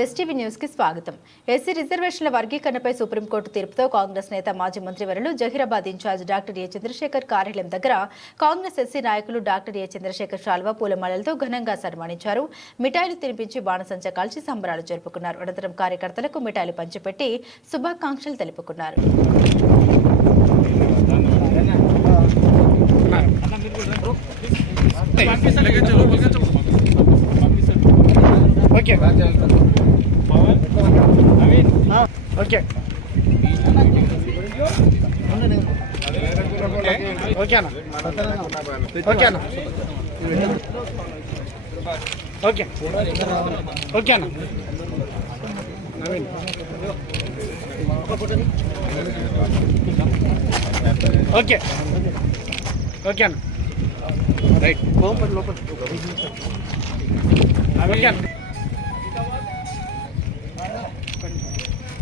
STV న్యూస్కి స్వాగతం. SC రిజర్వేషన్ల వర్గీకరణపై సుప్రీంకోర్టు తీర్పుతో కాంగ్రెస్ నేత మాజీ మంత్రివర్యులు Zahirabad in-charge doctor A Chandrashekar కార్యాలయం దగ్గర కాంగ్రెస్ ఎస్సీ నాయకులు డాక్టర్ ఏ చంద్రశేఖర్ శాల్వా పూలమాలలతో ఘనంగా సన్మానించారు. మిఠాయిలు తినిపించి బాణసంచ కాల్చి సంబరాలు జరుపుకున్నారు. అనంతరం కార్యకర్తలకు మిఠాయిలు పంచిపెట్టి శుభాకాంక్షలు తెలుపుకున్నారు. ఓకే. ఓకే ఓకే అన్న ఓకే అన్న ఓకే ఓకే అన్న నవీన్ ఓకే ఓకే అన్న రైట్ లోపల లోపల ఓకే అన్న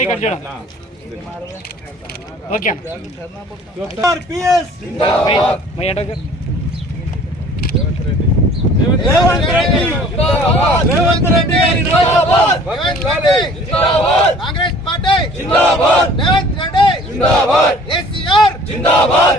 ఇక్కడ చూడండి ఓకే రేవంత్ రెడ్డి రేవంత్ రెడ్డి కాంగ్రెస్ జిందాబాద్ రేవంత్ రెడ్డి జిందాబాద్ కేసీఆర్ జిందాబాద్ కేసీఆర్ జిందాబాద్